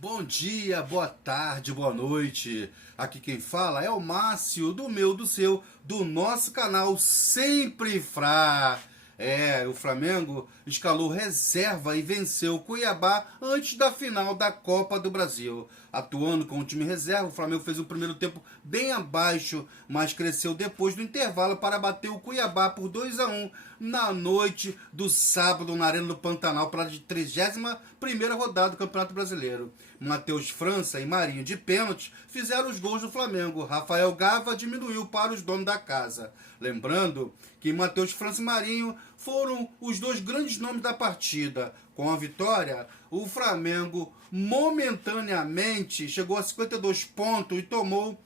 Bom dia, boa tarde, boa noite. Aqui quem fala é o Márcio, do meu, do seu, do nosso canal Sempre Frá. O Flamengo escalou reserva e venceu o Cuiabá antes da final da Copa do Brasil. Atuando com o time reserva, o Flamengo fez um primeiro tempo bem abaixo, mas cresceu depois do intervalo para bater o Cuiabá por 2-1 na noite do sábado na Arena do Pantanal para a 31ª rodada do Campeonato Brasileiro. Matheus França e Marinho de pênalti fizeram os gols do Flamengo. Rafael Gava diminuiu para os donos da casa. Lembrando que Matheus França e Marinho foram os dois grandes nomes da partida. Com a vitória, o Flamengo momentaneamente chegou a 52 pontos e tomou,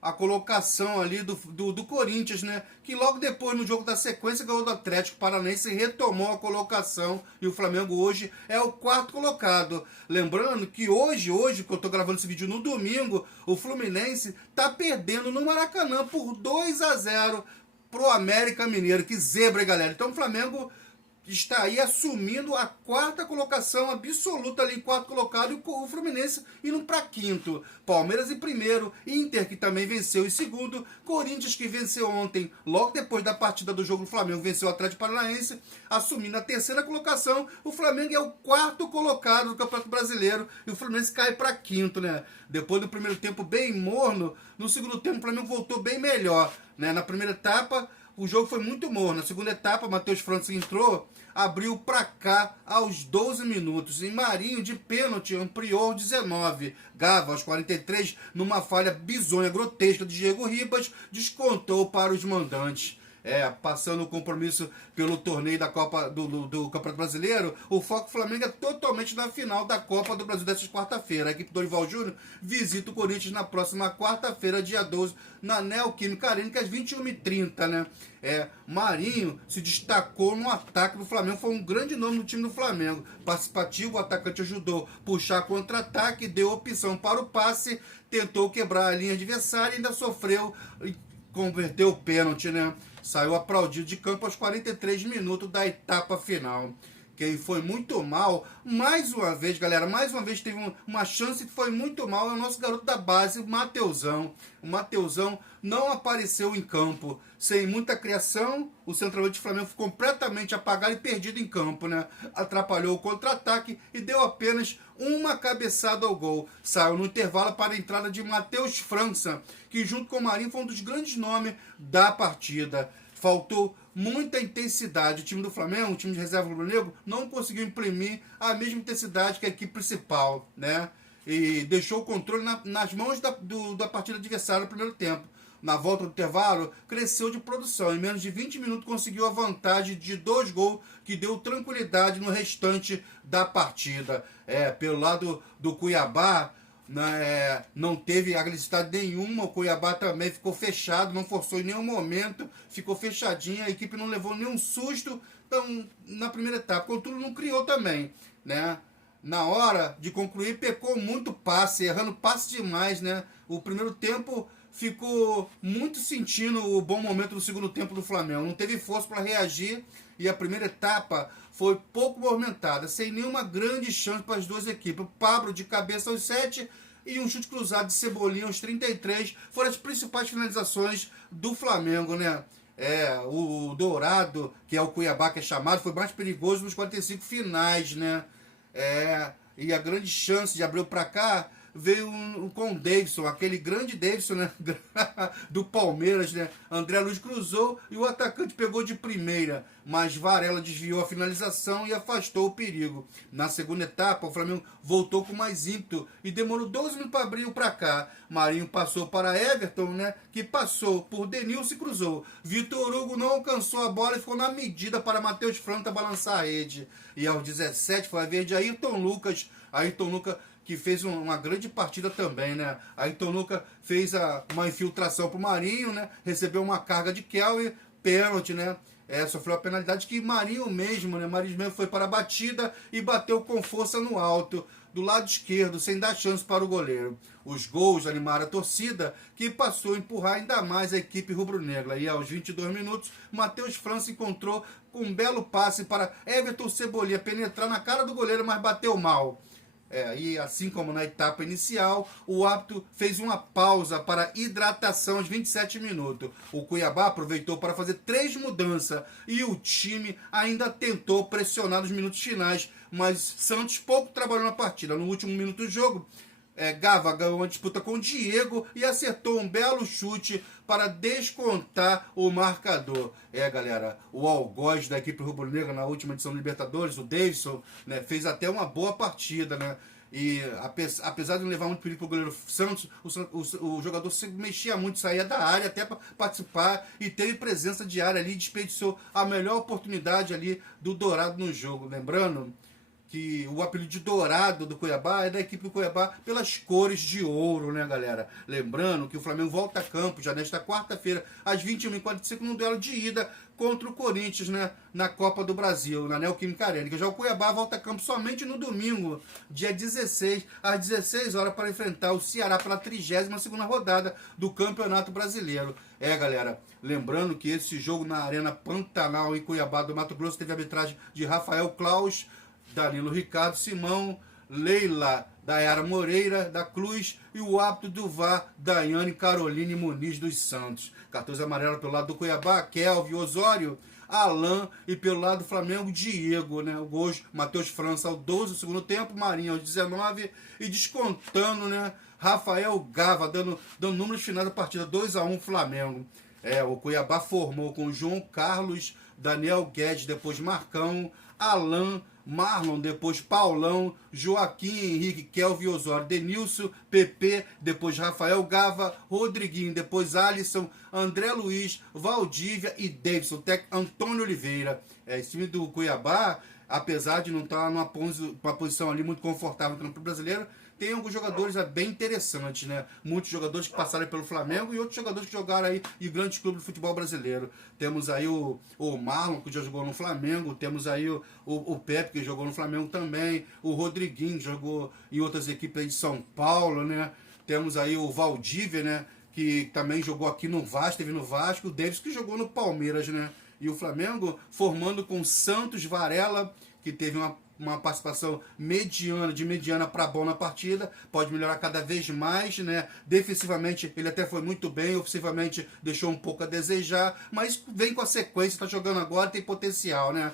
a colocação ali do Corinthians, que logo depois, no jogo da sequência, ganhou do Atlético Paranaense e retomou a colocação, e o Flamengo hoje é o quarto colocado. Lembrando que hoje que eu estou gravando esse vídeo no domingo, o Fluminense está perdendo no Maracanã por 2-0 pro América Mineiro. Que zebra, galera. Então o Flamengo está aí assumindo a quarta colocação absoluta ali, quarto colocado, e o Fluminense indo para quinto. Palmeiras em primeiro, Inter que também venceu em segundo, Corinthians que venceu ontem, logo depois da partida do jogo do Flamengo, venceu o Atlético Paranaense, assumindo a terceira colocação. O Flamengo é o quarto colocado do Campeonato Brasileiro e o Fluminense cai para quinto, Depois do primeiro tempo bem morno, no segundo tempo o Flamengo voltou bem melhor, Na primeira etapa o jogo foi muito morno. Na segunda etapa, Matheus França entrou, abriu para cá aos 12 minutos. E Marinho, de pênalti, ampliou aos 19. Gava, aos 43, numa falha bizonha, grotesca de Diego Ribas, descontou para os mandantes. Passando o compromisso pelo torneio da Copa do Campeonato Brasileiro, o foco do Flamengo é totalmente na final da Copa do Brasil desta quarta-feira. A equipe do Dorival Júnior visita o Corinthians na próxima quarta-feira, dia 12, na Neoquímica Arena, às 21h30, Marinho se destacou no ataque do Flamengo, foi um grande nome no time do Flamengo. Participativo, o atacante ajudou a puxar contra-ataque, deu opção para o passe, tentou quebrar a linha adversária e ainda sofreu e converteu o pênalti, Saiu aplaudido de campo aos 43 minutos da etapa final. Quem foi muito mal, mais uma vez, galera, teve uma chance que foi muito mal, é o nosso garoto da base, o Mateusão. O Mateusão não apareceu em campo. Sem muita criação, o centroavante do Flamengo ficou completamente apagado e perdido em campo, Atrapalhou o contra-ataque e deu apenas uma cabeçada ao gol. Saiu no intervalo para a entrada de Matheus França, que junto com o Marinho foi um dos grandes nomes da partida. Faltou muita intensidade. O time do Flamengo, o time de reserva rubro-negro, não conseguiu imprimir a mesma intensidade que a equipe principal, E deixou o controle nas mãos da partida adversária no primeiro tempo. Na volta do intervalo, cresceu de produção. Em menos de 20 minutos conseguiu a vantagem de 2 gols, que deu tranquilidade no restante da partida. Pelo lado do Cuiabá, não teve agressividade nenhuma. O Cuiabá também ficou fechado, não forçou em nenhum momento, ficou fechadinho, a equipe não levou nenhum susto na primeira etapa, contudo não criou também, Na hora de concluir, pecou muito passe, errando passe demais, O primeiro tempo ficou muito sentindo o bom momento do segundo tempo do Flamengo, não teve força para reagir, e a primeira etapa foi pouco movimentada, sem nenhuma grande chance para as duas equipes. O Pablo de cabeça aos 7 e um chute cruzado de Cebolinha aos 33 foram as principais finalizações do Flamengo, O Dourado, que é o Cuiabá que é chamado, foi mais perigoso nos 45 finais, E a grande chance de abrir para cá veio com o Davidson, aquele grande Davidson, do Palmeiras, André Luiz cruzou e o atacante pegou de primeira, mas Varela desviou a finalização e afastou o perigo. Na segunda etapa, o Flamengo voltou com mais ímpeto e demorou 12 minutos para abrir para cá. Marinho passou para Everton, que passou por Denilson e cruzou. Vitor Hugo não alcançou a bola e ficou na medida para Matheus França balançar a rede. E aos 17 foi a vez de Ayrton Lucas, que fez uma grande partida também, Ayrton Lucas fez uma infiltração para o Marinho, recebeu uma carga de Kelly, pênalti, sofreu a penalidade que Marinho mesmo, Marinho mesmo foi para a batida e bateu com força no alto, do lado esquerdo, sem dar chance para o goleiro. Os gols animaram a torcida, que passou a empurrar ainda mais a equipe rubro-negra. E aos 22 minutos, Matheus França encontrou com um belo passe para Everton Cebolinha penetrar na cara do goleiro, mas bateu mal. E assim como na etapa inicial, o árbitro fez uma pausa para hidratação aos 27 minutos. O Cuiabá aproveitou para fazer 3 mudanças e o time ainda tentou pressionar nos minutos finais, mas Santos pouco trabalhou na partida. No último minuto do jogo, Gava ganhou uma disputa com o Diego e acertou um belo chute para descontar o marcador. Galera, o algoz da equipe rubro-negra na última edição do Libertadores, o Davidson, né, fez até uma boa partida, né? E apesar de não levar muito perigo para o goleiro Santos, o jogador se mexia muito, saía da área até para participar e teve presença de área ali, desperdiçou a melhor oportunidade ali do Dourado no jogo. Lembrando que o apelido de Dourado do Cuiabá é da equipe do Cuiabá pelas cores de ouro, né, galera? Lembrando que o Flamengo volta a campo já nesta quarta-feira, às 21h45, num duelo de ida contra o Corinthians, né, na Copa do Brasil, na Neoquímica Arena. Já o Cuiabá volta a campo somente no domingo, dia 16, às 16 horas, para enfrentar o Ceará pela 32ª rodada do Campeonato Brasileiro. Galera, lembrando que esse jogo na Arena Pantanal, em Cuiabá do Mato Grosso, teve a arbitragem de Rafael Claus, Danilo Ricardo Simão, Leila Dayara Moreira da Cruz e o árbitro do VAR, Daiane Caroline Muniz dos Santos. Cartões amarelos pelo lado do Cuiabá, Kelvin Osório, Alain, e pelo lado do Flamengo, Diego, né? O gols, Matheus França ao 12 do segundo tempo, Marinho aos 19 e descontando, né? Rafael Gava, dando números finais da partida, 2-1 Flamengo. O Cuiabá formou com João Carlos, Daniel Guedes, depois Marcão, Alain, Marlon, depois Paulão, Joaquim Henrique, Kelvin Osório, Denilson, PP, depois Rafael Gava, Rodriguinho, depois Alisson, André Luiz, Valdívia e Davidson, Antônio Oliveira. Esse time do Cuiabá, apesar de não estar numa posição ali muito confortável no Campeonato Brasileiro, tem alguns jogadores bem interessantes, né? Muitos jogadores que passaram pelo Flamengo e outros jogadores que jogaram aí em grandes clubes do futebol brasileiro. Temos aí o Marlon, que já jogou no Flamengo, temos aí o Pepe, que jogou no Flamengo também, o Rodriguinho, que jogou em outras equipes aí de São Paulo, né? Temos aí o Valdívia, né? Que também jogou aqui no Vasco, teve no Vasco, o Davis, que jogou no Palmeiras, né? E o Flamengo formando com Santos, Varela, que teve uma participação de mediana para bom na partida, pode melhorar cada vez mais, né? Defensivamente ele até foi muito bem, ofensivamente deixou um pouco a desejar, mas vem com a sequência, está jogando agora, tem potencial, né?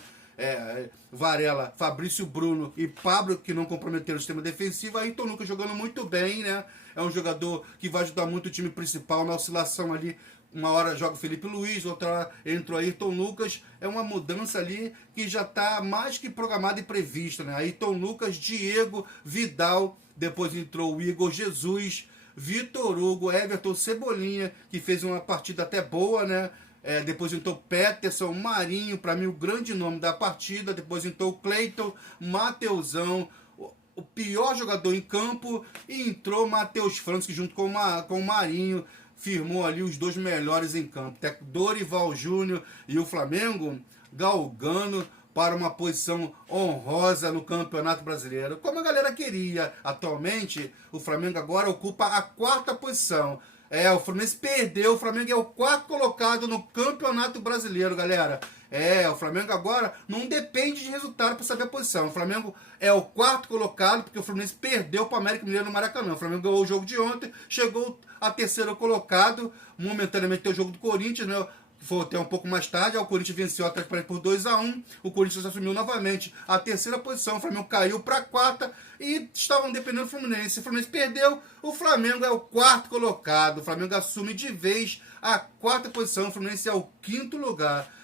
Varela, Fabrício Bruno e Pablo, que não comprometeram o sistema defensivo. Ayrton Lucas jogando muito bem, né? É um jogador que vai ajudar muito o time principal na oscilação ali. Uma hora joga o Felipe Luiz, outra hora entra o Ayrton Lucas. É uma mudança ali que já está mais que programada e prevista, né? Ayrton Lucas, Diego, Vidal, depois entrou o Igor Jesus, Vitor Hugo, Everton, Cebolinha, que fez uma partida até boa, né? Depois entrou Peterson, Marinho, para mim o grande nome da partida. Depois entrou Cleiton, Mateusão, o pior jogador em campo, e entrou Matheus França, que junto com o Marinho firmou ali os dois melhores em campo. Dorival Júnior e o Flamengo galgando para uma posição honrosa no Campeonato Brasileiro, como a galera queria. Atualmente, o Flamengo agora ocupa a 4ª posição. O Fluminense perdeu, o Flamengo é o 4º colocado no Campeonato Brasileiro, galera. O Flamengo agora não depende de resultado para saber a posição. O Flamengo é o 4º colocado, porque o Fluminense perdeu para o América Mineiro no Maracanã. O Flamengo ganhou o jogo de ontem, chegou a 3º colocado, momentaneamente tem o jogo do Corinthians, né? Foi até um pouco mais tarde, o Corinthians venceu o Atlético Paranaense por 2-1, o Corinthians assumiu novamente a 3ª posição, o Flamengo caiu para a 4ª e estavam dependendo do Fluminense. O Fluminense perdeu, o Flamengo é o 4º colocado, o Flamengo assume de vez a 4ª posição, o Fluminense é o 5º lugar.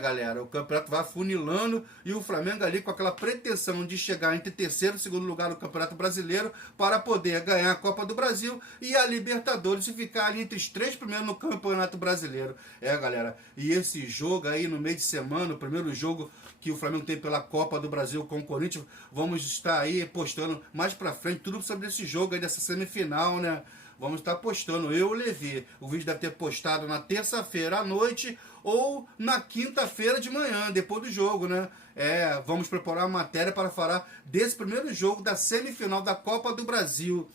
Galera, o campeonato vai afunilando e o Flamengo ali com aquela pretensão de chegar entre 3º e 2º lugar no Campeonato Brasileiro para poder ganhar a Copa do Brasil e a Libertadores e ficar ali entre os 3 primeiros no Campeonato Brasileiro. Galera, e esse jogo aí no meio de semana, o primeiro jogo que o Flamengo tem pela Copa do Brasil com o Corinthians, vamos estar aí postando mais pra frente tudo sobre esse jogo aí dessa semifinal, né? Vamos estar postando, eu e o Levi. O vídeo deve ter postado na terça-feira à noite ou na quinta-feira de manhã, depois do jogo, né? Vamos preparar uma matéria para falar desse primeiro jogo da semifinal da Copa do Brasil.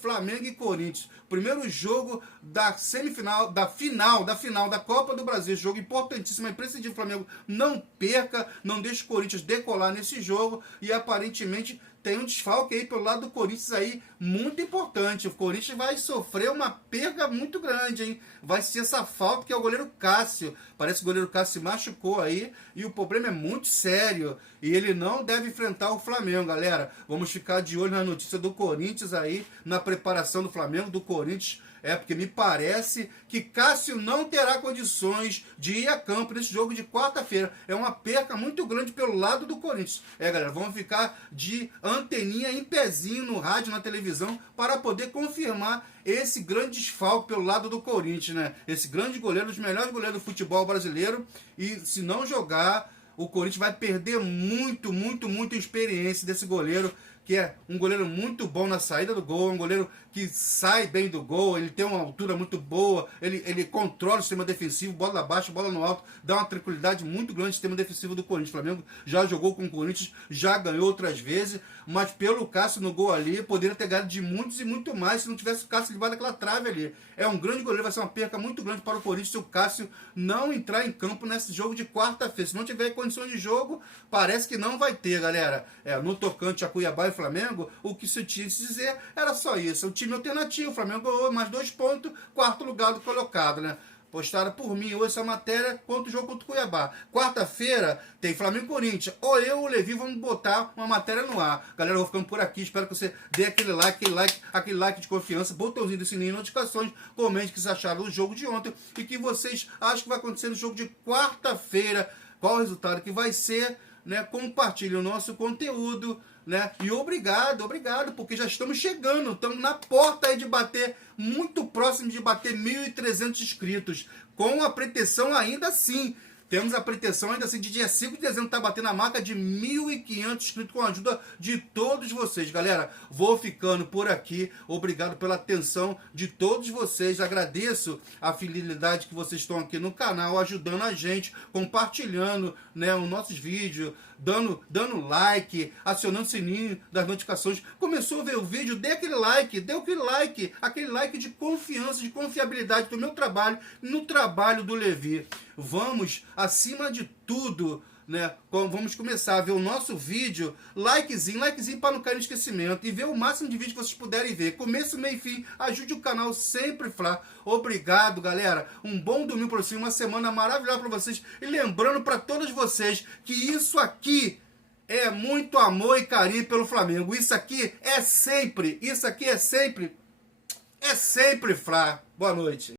Flamengo e Corinthians. Primeiro jogo da semifinal, da final da Copa do Brasil. Jogo importantíssimo, imprescindível. O Flamengo não perca, não deixe o Corinthians decolar nesse jogo. E aparentemente tem um desfalque aí pelo lado do Corinthians aí muito importante. O Corinthians vai sofrer uma perda muito grande, hein? Vai ser essa falta que é o goleiro Cássio. Parece que o goleiro Cássio se machucou aí e o problema é muito sério. E ele não deve enfrentar o Flamengo, galera. Vamos ficar de olho na notícia do Corinthians aí, na preparação do Flamengo, do Corinthians. Porque me parece que Cássio não terá condições de ir a campo nesse jogo de quarta-feira. É uma perca muito grande pelo lado do Corinthians. Galera, vamos ficar de anteninha em pezinho no rádio, na televisão, para poder confirmar esse grande desfalque pelo lado do Corinthians, né? Esse grande goleiro, um dos melhores goleiros do futebol brasileiro. E se não jogar, o Corinthians vai perder muita experiência desse goleiro, que é um goleiro muito bom na saída do gol, um goleiro que sai bem do gol, ele tem uma altura muito boa, ele controla o sistema defensivo, bola abaixo, bola no alto, dá uma tranquilidade muito grande no sistema defensivo do Corinthians. O Flamengo já jogou com o Corinthians, já ganhou outras vezes, mas pelo Cássio no gol ali, poderia ter ganhado de muitos e muito mais se não tivesse o Cássio levado aquela trave ali. É um grande goleiro, vai ser uma perca muito grande para o Corinthians se o Cássio não entrar em campo nesse jogo de quarta-feira. Se não tiver condições de jogo, parece que não vai ter, galera. No tocante a Cuiabá e Flamengo, o que se tinha que dizer era só isso. O time alternativo, o Flamengo ganhou mais 2 pontos, quarto lugar do colocado, né? Postaram por mim hoje essa matéria contra o jogo contra o Cuiabá. Quarta-feira tem Flamengo e Corinthians. Ou eu ou o Levi vamos botar uma matéria no ar. Galera, eu vou ficando por aqui. Espero que você dê aquele like de confiança, botãozinho do sininho, notificações, comente o que vocês acharam do jogo de ontem e que vocês acham que vai acontecer no jogo de quarta-feira. Qual o resultado que vai ser, né? Compartilhe o nosso conteúdo, né? E obrigado, porque já estamos chegando, estamos na porta aí de bater, muito próximo de bater 1.300 inscritos, com a pretensão ainda assim. Temos a pretensão ainda assim de dia 5 de dezembro estar batendo a marca de 1.500 inscritos com a ajuda de todos vocês. Galera, vou ficando por aqui. Obrigado pela atenção de todos vocês. Agradeço a fidelidade que vocês estão aqui no canal, ajudando a gente, compartilhando, né, os nossos vídeos, dando like, acionando o sininho das notificações. Começou a ver o vídeo, dê aquele like, aquele like de confiança, de confiabilidade do meu trabalho, no trabalho do Levi. Vamos, acima de tudo, né, vamos começar a ver o nosso vídeo, likezinho para não cair no esquecimento, e ver o máximo de vídeos que vocês puderem ver, começo, meio e fim. Ajude o canal Sempre Flá. Obrigado, galera, um bom domingo para vocês, uma semana maravilhosa para vocês, e lembrando para todos vocês que isso aqui é muito amor e carinho pelo Flamengo. Isso aqui é sempre Flá. Boa noite.